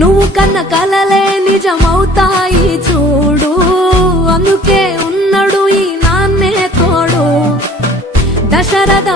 నువ్వు కన్న కలలే నిజమవుతాయి చూడు, అందుకే ఉన్నాడు ఈ నాన్నే తోడు. దశరథ